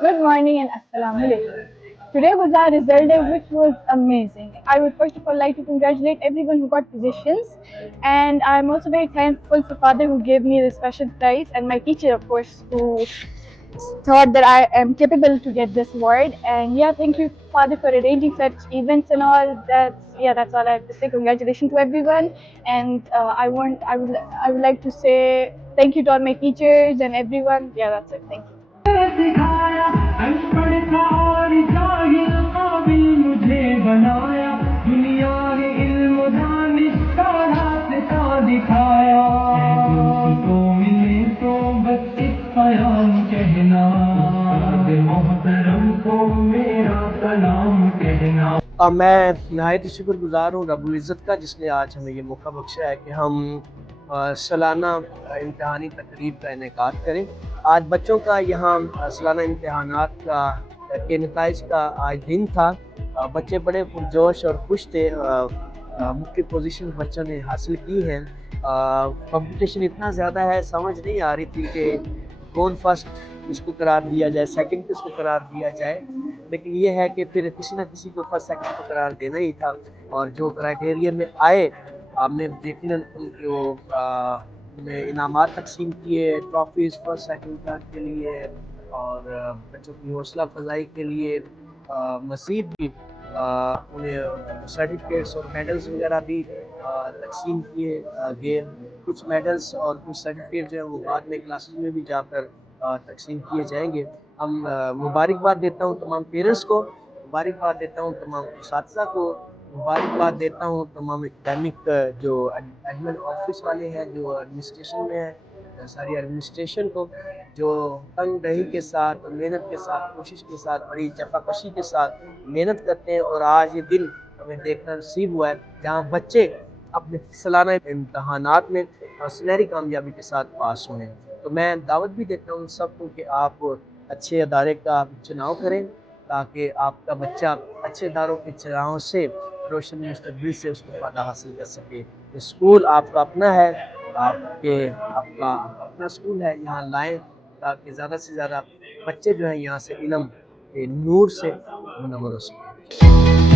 Good morning and assalamu alaikum. Today was our result day, which was amazing. I would first of all like to congratulate everyone who got positions, and I'm also very thankful for Father who gave me the special prize, and my teacher, of course, who thought that I am capable to get this award. And yeah, thank you, Father, for arranging such events and all. That's all I have to say. Congratulations to everyone, and I would like to say thank you to all my teachers and everyone. Yeah, that's it. Thank you. सिखाया अनपढ़ था और जाहिल काबिल मुझे बनाया दुनिया है इल्म दानिश का रास्ता दिखाया तो मिले तो बस एक कयाम कहना मोहतरम को मेरा सलाम कहना। मैं नहायत ही शुक्रगुजार हूँ रब्बुल इज़्ज़त का जिसने आज हमें ये मौका बख्शा है कि हम सालाना इम्तहानी तकरीब का इनेकाद करें। आज बच्चों का यहाँ सालाना इम्तहानात का के नताइज का आज दिन था। बच्चे बड़े पुरजोश और खुश थे। मुख्तलिफ पोजीशन बच्चों ने हासिल की हैं। कंपटीशन इतना ज़्यादा है, समझ नहीं आ रही थी कि कौन फर्स्ट किसको करार दिया जाए, सेकंड किसको करार दिया जाए। लेकिन ये है कि फिर किसी न किसी को फर्स्ट सेकंड को करार देना ही था। और जो क्राइटेरिया में आए, हमने यकीनन जो इनामात तकसीम किए, ट्रॉफीज़ फर्स्ट सेकंड थर्ड के लिए और बच्चों की हौसला अफजाई के लिए मज़ीद भी उन्हें सर्टिफिकेट्स और मेडल्स वगैरह भी तकसीम किए गए। कुछ मेडल्स और कुछ सर्टिफिकेट जो है वो बाद में क्लासेस में भी जाकर तकसीम किए जाएंगे। हम मुबारकबाद देता हूँ तमाम पेरेंट्स को, मुबारकबाद देता हूँ तमाम असातिज़ा को, मुबारकबाद देता हूँ तमाम एकेडमिक जो एडमिन ऑफिस वाले हैं, जो एडमिनिस्ट्रेशन में है, सारी एडमिनिस्ट्रेशन को, जो तनदेही के साथ, मेहनत के साथ, कोशिश के साथ, बड़ी जफ़ाकशी के साथ मेहनत करते हैं। और आज ये दिन हमें देखना नसीब हुआ है जहाँ बच्चे अपने सालाना इम्तहानात में सुनहरी कामयाबी के साथ पास हुए हैं। तो मैं दावत भी देता हूँ सबको कि आप अच्छे अदारे का चुनाव करें ताकि आपका बच्चा अच्छे इदारों के चुनाव से रोशन मुस्तकबिल से उसको फ़ायदा हासिल कर सके। स्कूल आपका अपना है, आपका अपना स्कूल है, यहाँ लाएँ ताकि ज़्यादा से ज़्यादा बच्चे जो हैं यहाँ से इल्म के नूर से मुनव्वर हो सकें।